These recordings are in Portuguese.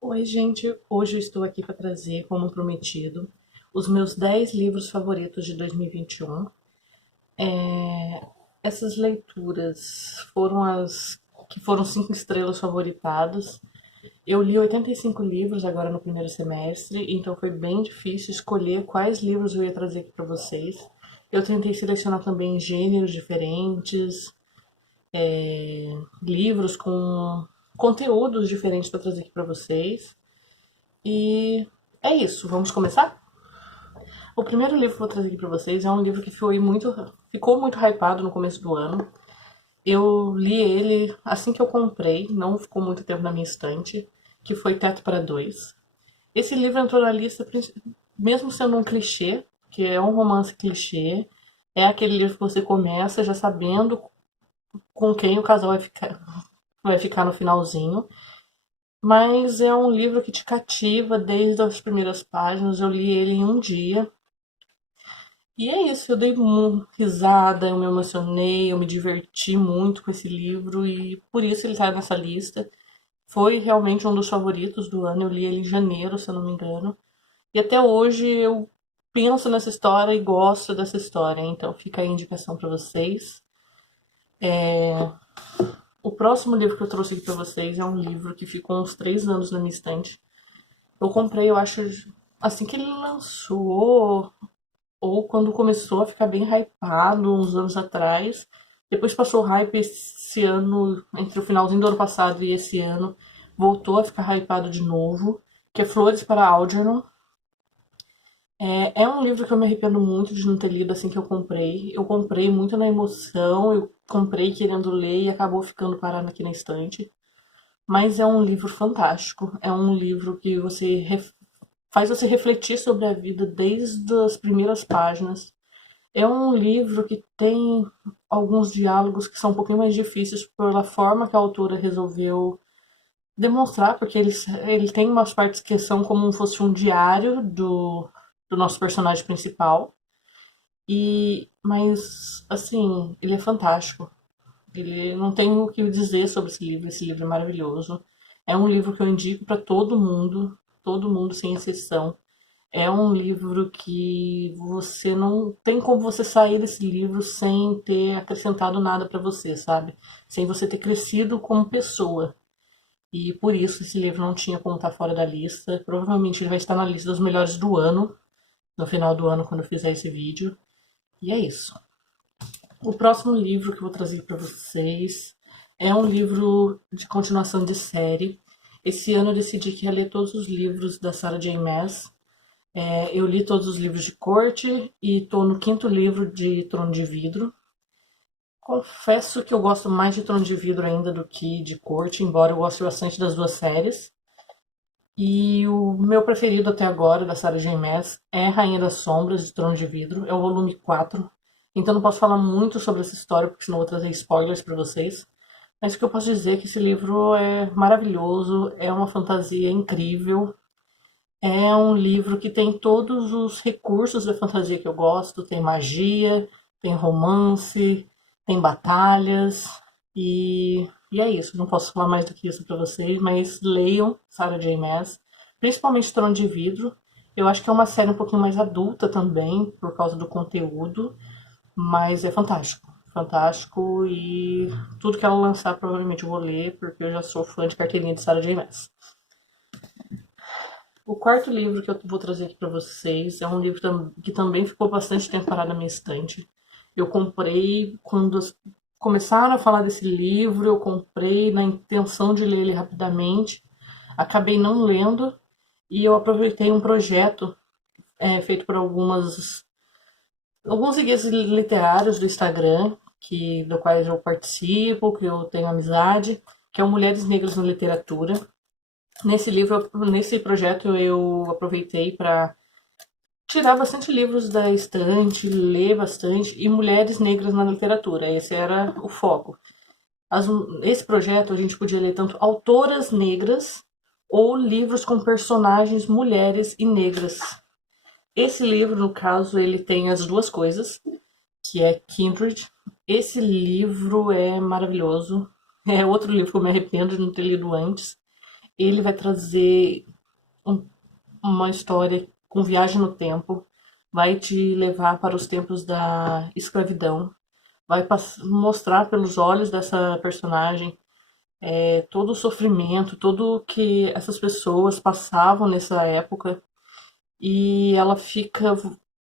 Oi, gente. Hoje eu estou aqui para trazer, como prometido, os meus 10 livros favoritos de 2021. Essas leituras foram as que foram 5 estrelas favoritadas. Eu li 85 livros agora no primeiro semestre, então foi bem difícil escolher quais livros eu ia trazer aqui para vocês. Eu tentei selecionar também gêneros diferentes, livros com conteúdos diferentes para trazer aqui para vocês. E é isso, vamos começar? O primeiro livro que eu vou trazer aqui pra vocês é um livro que ficou muito hypado no começo do ano. Eu li ele assim que eu comprei, não ficou muito tempo na minha estante, que foi Teto para Dois. Esse livro entrou na lista, mesmo sendo um clichê, que é um romance clichê, é aquele livro que você começa já sabendo com quem o casal vai ficar no finalzinho. Mas é um livro que te cativa desde as primeiras páginas. Eu li ele em um dia. E é isso, eu dei risada, eu me emocionei, eu me diverti muito com esse livro e por isso ele tá nessa lista. Foi realmente um dos favoritos do ano, eu li ele em janeiro, se eu não me engano. E até hoje eu penso nessa história e gosto dessa história, então fica aí a indicação para vocês. O próximo livro que eu trouxe aqui para vocês é um livro que ficou uns 3 anos na minha estante. Eu comprei, eu acho, assim que ele lançou, ou quando começou a ficar bem hypado uns anos atrás. Depois passou o hype esse ano, entre o finalzinho do ano passado e esse ano, voltou a ficar hypado de novo, que é Flores para Algernon. É um livro que eu me arrependo muito de não ter lido assim que eu comprei. Eu comprei muito na emoção, eu comprei querendo ler e acabou ficando parado aqui na estante. Mas é um livro fantástico. É um livro que faz você refletir sobre a vida desde as primeiras páginas. É um livro que tem alguns diálogos que são um pouquinho mais difíceis pela forma que a autora resolveu demonstrar, porque ele tem umas partes que são como se fosse um diário do nosso personagem principal. Mas, assim, ele é fantástico. Ele não tem o que dizer sobre esse livro é maravilhoso. É um livro que eu indico para todo mundo sem exceção. É um livro que você não tem como você sair desse livro sem ter acrescentado nada para você, sabe? Sem você ter crescido como pessoa. E por isso esse livro não tinha como estar fora da lista. Provavelmente ele vai estar na lista dos melhores do ano, no final do ano, quando eu fizer esse vídeo. E é isso. O próximo livro que eu vou trazer para vocês é um livro de continuação de série. Esse ano eu decidi que ia ler todos os livros da Sarah J. Maas. Eu li todos os livros de corte e estou no quinto livro de Trono de Vidro. Confesso que eu gosto mais de Trono de Vidro ainda do que de corte, embora eu goste bastante das duas séries. E o meu preferido até agora, da Sarah J. Maas, é Rainha das Sombras, de Trono de Vidro. É o volume 4. Então não posso falar muito sobre essa história, porque senão eu vou trazer spoilers para vocês. Mas o que eu posso dizer é que esse livro é maravilhoso, é uma fantasia incrível. É um livro que tem todos os recursos da fantasia que eu gosto. Tem magia, tem romance, tem batalhas. E é isso. Não posso falar mais do que isso para vocês, mas leiam Sarah J. Maas, principalmente Trono de Vidro. Eu acho que é uma série um pouquinho mais adulta também, por causa do conteúdo, mas é fantástico. Fantástico e tudo que ela lançar provavelmente eu vou ler, porque eu já sou fã de carteirinha de Sarah J. Maas. O quarto livro que eu vou trazer aqui para vocês é um livro que também ficou bastante tempo parado na minha estante. Eu comprei quando começaram a falar desse livro, eu comprei na intenção de ler ele rapidamente, acabei não lendo e eu aproveitei um projeto feito por alguns guias literários do Instagram, do quais eu participo, que eu tenho amizade, que é o Mulheres Negras na Literatura. Nesse projeto eu aproveitei para tirar bastante livros da estante, ler bastante, e mulheres negras na literatura. Esse era o foco. Esse projeto a gente podia ler tanto autoras negras ou livros com personagens mulheres e negras. Esse livro, no caso, ele tem as duas coisas, que é Kindred. Esse livro é maravilhoso. É outro livro que eu me arrependo de não ter lido antes. Ele vai trazer um- uma história com viagem no tempo, vai te levar para os tempos da escravidão, vai mostrar pelos olhos dessa personagem todo o sofrimento, tudo o que essas pessoas passavam nessa época, e ela fica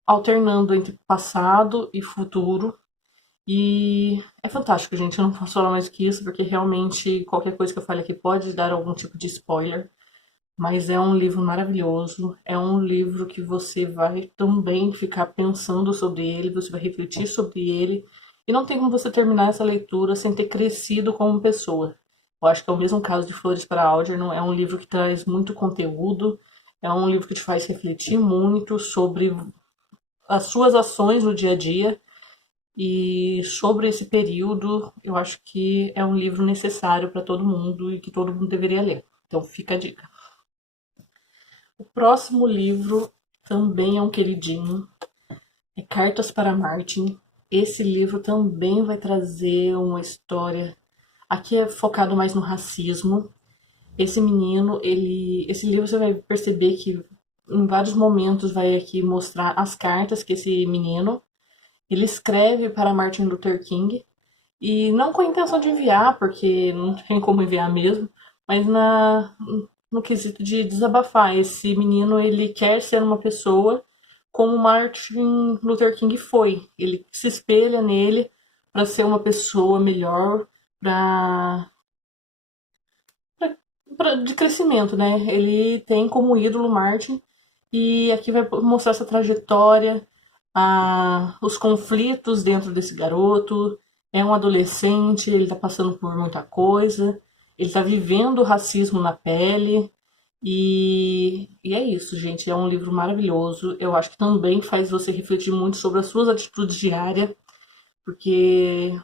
alternando entre passado e futuro. E é fantástico, gente. Eu não posso falar mais que isso, porque realmente qualquer coisa que eu fale aqui pode dar algum tipo de spoiler. Mas é um livro maravilhoso. É um livro que você vai também ficar pensando sobre ele, você vai refletir sobre ele. E não tem como você terminar essa leitura sem ter crescido como pessoa. Eu acho que é o mesmo caso de Flores para Algernon. É um livro que traz muito conteúdo. É um livro que te faz refletir muito sobre as suas ações no dia a dia. E sobre esse período, eu acho que é um livro necessário para todo mundo e que todo mundo deveria ler. Então fica a dica. O próximo livro também é um queridinho, é Cartas para Martin. Esse livro também vai trazer uma história. Aqui é focado mais no racismo. Esse menino, esse livro você vai perceber que em vários momentos vai aqui mostrar as cartas que esse menino ele escreve para Martin Luther King. E não com a intenção de enviar, porque não tem como enviar mesmo, mas no quesito de desabafar. Esse menino, ele quer ser uma pessoa como Martin Luther King foi. Ele se espelha nele para ser uma pessoa melhor, para de crescimento, né? Ele tem como ídolo Martin e aqui vai mostrar essa trajetória, os conflitos dentro desse garoto. É um adolescente, ele tá passando por muita coisa, ele tá vivendo o racismo na pele. E é isso, gente. É um livro maravilhoso. Eu acho que também faz você refletir muito sobre as suas atitudes diárias, porque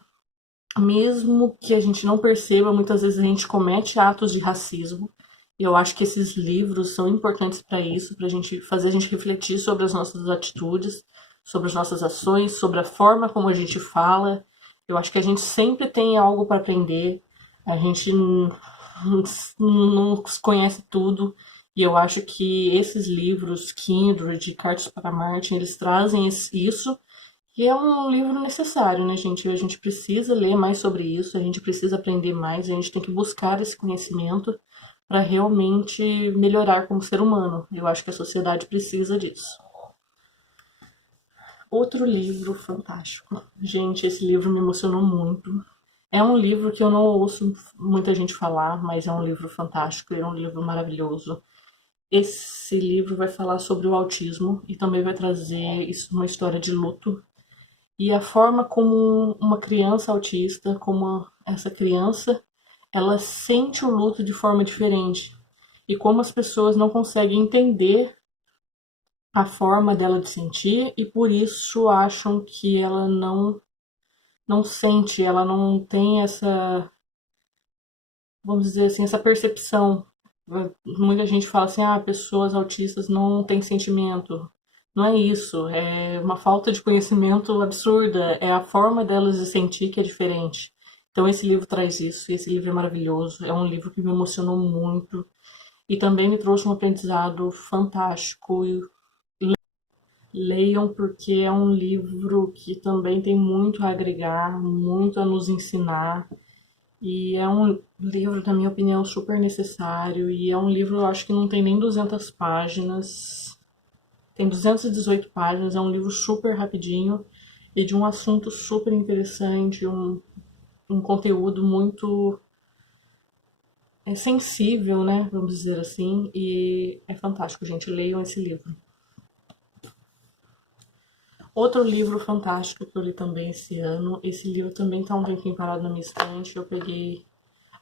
mesmo que a gente não perceba, muitas vezes a gente comete atos de racismo. E eu acho que esses livros são importantes para isso, para a gente fazer a gente refletir sobre as nossas atitudes, sobre as nossas ações, sobre a forma como a gente fala. Eu acho que a gente sempre tem algo para aprender. A gente não conhece tudo. E eu acho que esses livros, Kindred, Cartas para Martin, eles trazem isso. E é um livro necessário, né, gente? A gente precisa ler mais sobre isso, a gente precisa aprender mais, a gente tem que buscar esse conhecimento para realmente melhorar como ser humano. Eu acho que a sociedade precisa disso. Outro livro fantástico. Gente, esse livro me emocionou muito. É um livro que eu não ouço muita gente falar, mas é um livro fantástico, é um livro maravilhoso. Esse livro vai falar sobre o autismo e também vai trazer uma história de luto e a forma como uma criança autista, como essa criança, ela sente o luto de forma diferente. E como as pessoas não conseguem entender a forma dela de sentir e por isso acham que ela não sente, ela não tem essa, vamos dizer assim, essa percepção. Muita gente fala assim, pessoas autistas não têm sentimento. Não é isso, é uma falta de conhecimento absurda, é a forma delas de sentir que é diferente. Então esse livro traz isso, e esse livro é maravilhoso, é um livro que me emocionou muito e também me trouxe um aprendizado fantástico. Leiam porque é um livro que também tem muito a agregar, muito a nos ensinar. E é um livro, na minha opinião, super necessário. E é um livro, eu acho que não tem nem 200 páginas. Tem 218 páginas, é um livro super rapidinho e de um assunto super interessante, um conteúdo muito sensível, né? Vamos dizer assim. E é fantástico, gente. Leiam esse livro. Outro livro fantástico que eu li também esse ano. Esse livro também tá um tempinho parado na minha estante. Eu peguei.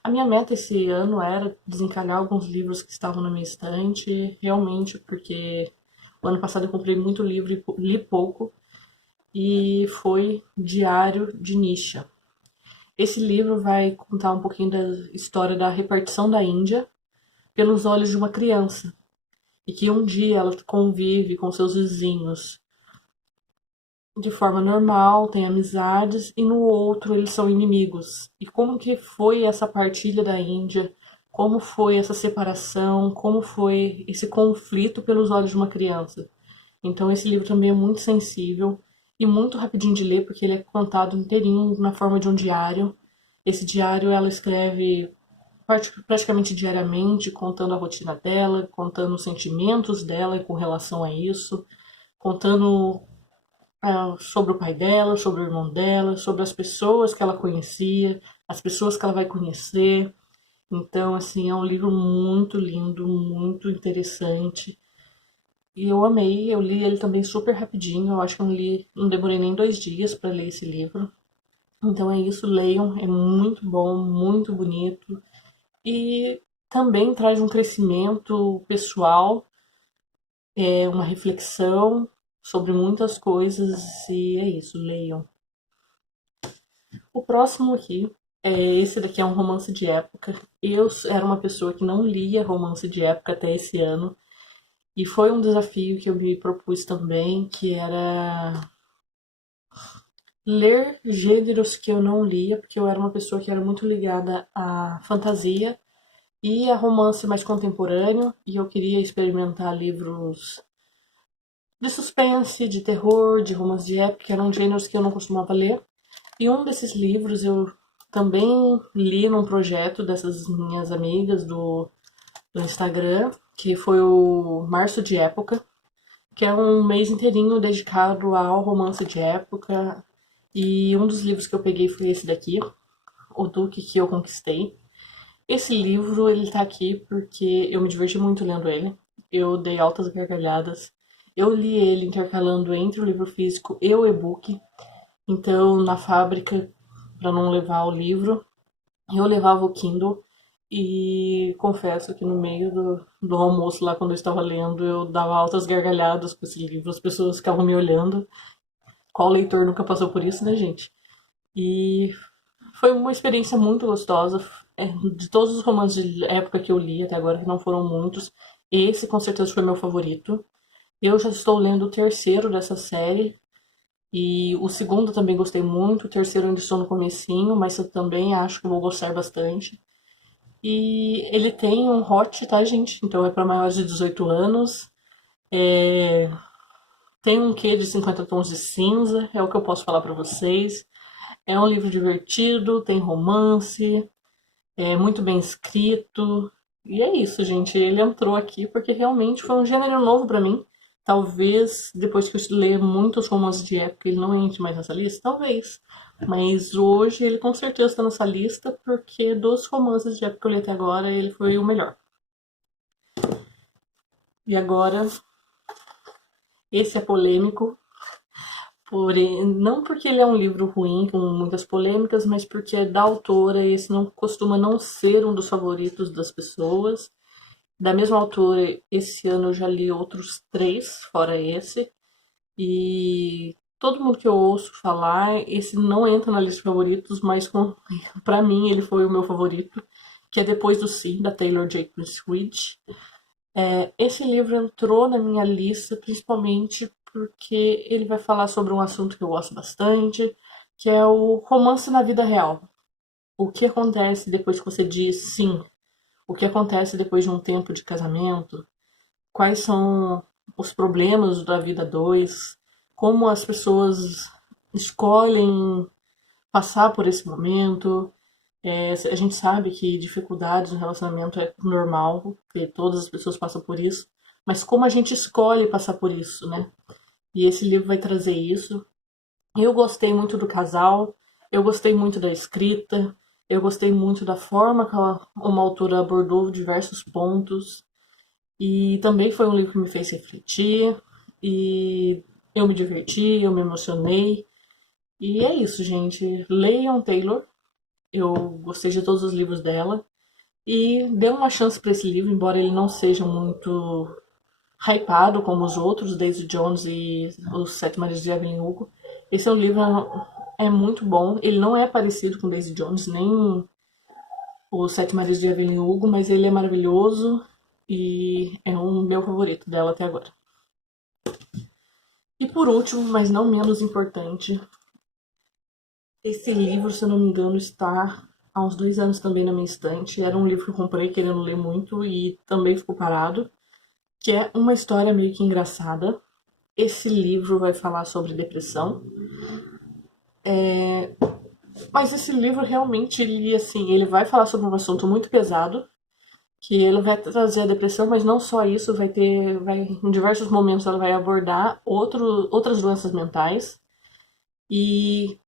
A minha meta esse ano era desencalhar alguns livros que estavam na minha estante, realmente, porque o ano passado eu comprei muito livro e li pouco, e foi Diário de Nisha. Esse livro vai contar um pouquinho da história da repartição da Índia pelos olhos de uma criança, e que um dia ela convive com seus vizinhos de forma normal, tem amizades, e no outro eles são inimigos. E como que foi essa partilha da Índia? como foi essa separação, como foi esse conflito pelos olhos de uma criança. Então esse livro também é muito sensível e muito rapidinho de ler, porque ele é contado inteirinho na forma de um diário. Esse diário ela escreve praticamente diariamente, contando a rotina dela, contando os sentimentos dela com relação a isso, contando sobre o pai dela, sobre o irmão dela, sobre as pessoas que ela conhecia, as pessoas que ela vai conhecer. Então, assim, é um livro muito lindo, muito interessante. E eu amei, eu li ele também super rapidinho. Eu acho que eu não demorei nem 2 dias para ler esse livro. Então é isso, leiam, é muito bom, muito bonito. E também traz um crescimento pessoal, uma reflexão sobre muitas coisas. E é isso, leiam. O próximo aqui, esse daqui é um romance de época. Eu era uma pessoa que não lia romance de época até esse ano. E foi um desafio que eu me propus também, que era ler gêneros que eu não lia, porque eu era uma pessoa que era muito ligada à fantasia e a romance mais contemporâneo, e eu queria experimentar livros de suspense, de terror, de romance de época, que eram gêneros que eu não costumava ler. E um desses livros eu também li num projeto dessas minhas amigas do Instagram, que foi o Março de Época, que é um mês inteirinho dedicado ao romance de época. E um dos livros que eu peguei foi esse daqui, O Duque que eu Conquistei. Esse livro, ele tá aqui porque eu me diverti muito lendo ele. Eu dei altas gargalhadas. Eu li ele intercalando entre o livro físico e o e-book. Então, na fábrica, para não levar o livro, eu levava o Kindle. E confesso que no meio do almoço, lá quando eu estava lendo, eu dava altas gargalhadas com esse livro. As pessoas ficavam me olhando. Qual leitor nunca passou por isso, né, gente? E foi uma experiência muito gostosa. De todos os romances de época que eu li até agora, que não foram muitos, esse com certeza foi meu favorito. Eu já estou lendo o terceiro dessa série. E o segundo também gostei muito. O terceiro ainda estou no comecinho, mas eu também acho que vou gostar bastante. E ele tem um hot, tá, gente? Então é para maiores de 18 anos. É... Tem um quê de 50 tons de cinza, é o que eu posso falar para vocês. É um livro divertido, tem romance, é muito bem escrito. E é isso, gente. Ele entrou aqui porque realmente foi um gênero novo para mim. Talvez depois que eu ler muitos romances de época ele não entre mais nessa lista, talvez. Mas hoje ele com certeza está nessa lista porque dos romances de época que eu li até agora ele foi o melhor. E agora, esse é polêmico, porém, não porque ele é um livro ruim, com muitas polêmicas, mas porque é da autora e esse não costuma não ser um dos favoritos das pessoas. Da mesma autora, esse ano eu já li outros 3, fora esse. E todo mundo que eu ouço falar, esse não entra na lista de favoritos, mas pra mim ele foi o meu favorito, que é Depois do Sim, da Taylor Jenkins Reid. Esse livro entrou na minha lista principalmente porque ele vai falar sobre um assunto que eu gosto bastante, que é o romance na vida real. O que acontece depois que você diz sim? O que acontece depois de um tempo de casamento? Quais são os problemas da vida a dois? Como as pessoas escolhem passar por esse momento? A gente sabe que dificuldades no relacionamento é normal, porque todas as pessoas passam por isso, mas como a gente escolhe passar por isso, né? E esse livro vai trazer isso. Eu gostei muito do casal, eu gostei muito da escrita, eu gostei muito da forma que uma autora abordou diversos pontos, e também foi um livro que me fez refletir, e eu me diverti, eu me emocionei. E é isso, gente. Leiam Taylor. Eu gostei de todos os livros dela. E dê uma chance para esse livro, embora ele não seja muito hypado como os outros, Daisy Jones e Os Sete Maridos de Evelyn Hugo. Esse é um livro muito bom. Ele não é parecido com Daisy Jones, nem Os Sete Maridos de Evelyn Hugo, mas ele é maravilhoso e é um meu favorito dela até agora. E por último, mas não menos importante, esse livro, se eu não me engano, está há uns 2 anos também na minha estante. Era um livro que eu comprei querendo ler muito e também ficou parado, que é uma história meio que engraçada. Esse livro vai falar sobre depressão, mas esse livro realmente, ele vai falar sobre um assunto muito pesado, que ele vai trazer a depressão, mas não só isso, em diversos momentos ela vai abordar outras doenças mentais, e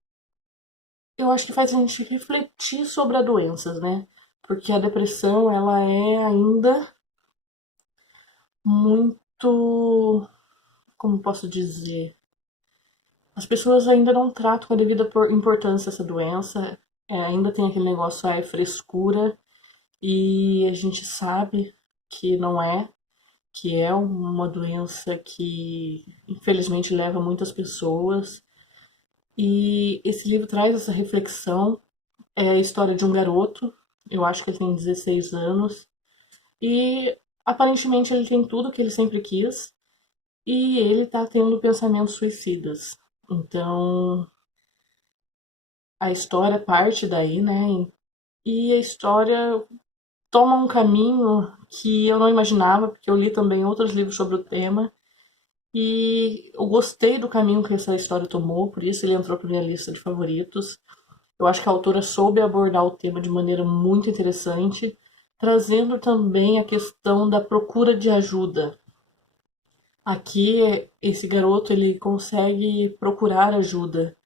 eu acho que faz a gente refletir sobre as doenças, né? Porque a depressão, ela é ainda muito, como posso dizer, as pessoas ainda não tratam com a devida importância essa doença, ainda tem aquele negócio, é frescura, e a gente sabe que não é, que é uma doença que infelizmente leva muitas pessoas. E esse livro traz essa reflexão. É a história de um garoto, eu acho que ele tem 16 anos, e aparentemente ele tem tudo que ele sempre quis, e ele tá tendo pensamentos suicidas. Então, a história parte daí, né? E a história toma um caminho que eu não imaginava, porque eu li também outros livros sobre o tema, e eu gostei do caminho que essa história tomou, por isso ele entrou para minha lista de favoritos. Eu acho que a autora soube abordar o tema de maneira muito interessante, trazendo também a questão da procura de ajuda. Aqui, esse garoto ele consegue procurar ajuda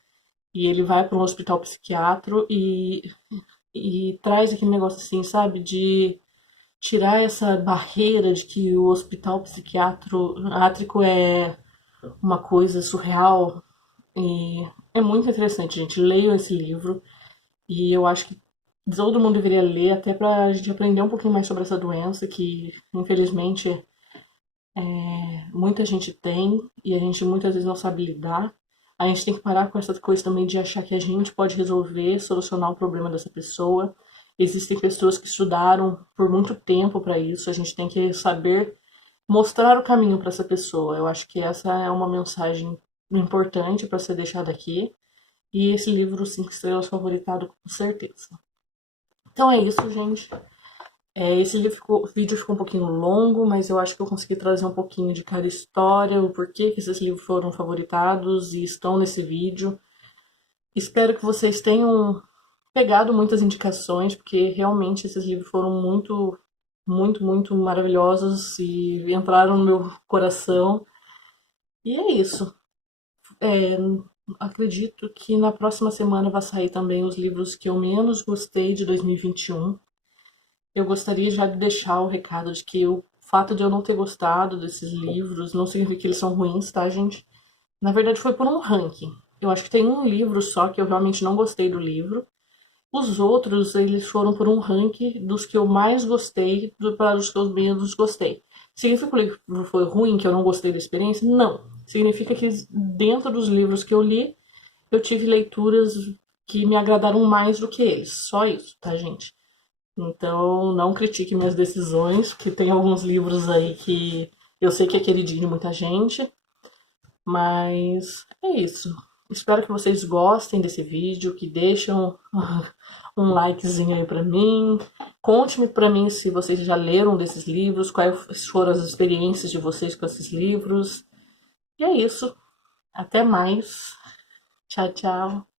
e ele vai para um hospital psiquiátrico e traz aquele negócio assim, sabe, de tirar essa barreira de que o hospital psiquiátrico é uma coisa surreal. E é muito interessante, gente. Leiam esse livro. E eu acho que todo mundo deveria ler, até pra gente aprender um pouquinho mais sobre essa doença, que infelizmente muita gente tem e a gente muitas vezes não sabe lidar. A gente tem que parar com essa coisa também de achar que a gente pode resolver, solucionar o problema dessa pessoa. Existem pessoas que estudaram por muito tempo para isso, a gente tem que saber mostrar o caminho para essa pessoa. Eu acho que essa é uma mensagem importante para ser deixada aqui. E esse livro, 5 estrelas, favoritado com certeza. Então é isso, gente. Esse vídeo ficou um pouquinho longo, mas eu acho que eu consegui trazer um pouquinho de cada história, o porquê que esses livros foram favoritados e estão nesse vídeo. Espero que vocês tenham pegado muitas indicações, porque realmente esses livros foram muito, muito, muito maravilhosos e entraram no meu coração. E é isso. É, acredito que na próxima semana vai sair também os livros que eu menos gostei de 2021. Eu gostaria já de deixar o recado de que o fato de eu não ter gostado desses livros não significa que eles são ruins, tá, gente? Na verdade, foi por um ranking. Eu acho que tem um livro só que eu realmente não gostei do livro. Os outros, eles foram por um ranking dos que eu mais gostei para os que eu menos gostei. Significa que o livro foi ruim, que eu não gostei da experiência? Não. Significa que dentro dos livros que eu li, eu tive leituras que me agradaram mais do que eles. Só isso, tá, gente? Então, não critique minhas decisões, porque tem alguns livros aí que eu sei que é queridinho de muita gente, mas é isso. Espero que vocês gostem desse vídeo, que deixem um likezinho aí pra mim. Conte-me pra mim se vocês já leram desses livros, quais foram as experiências de vocês com esses livros. E é isso. Até mais. Tchau, tchau.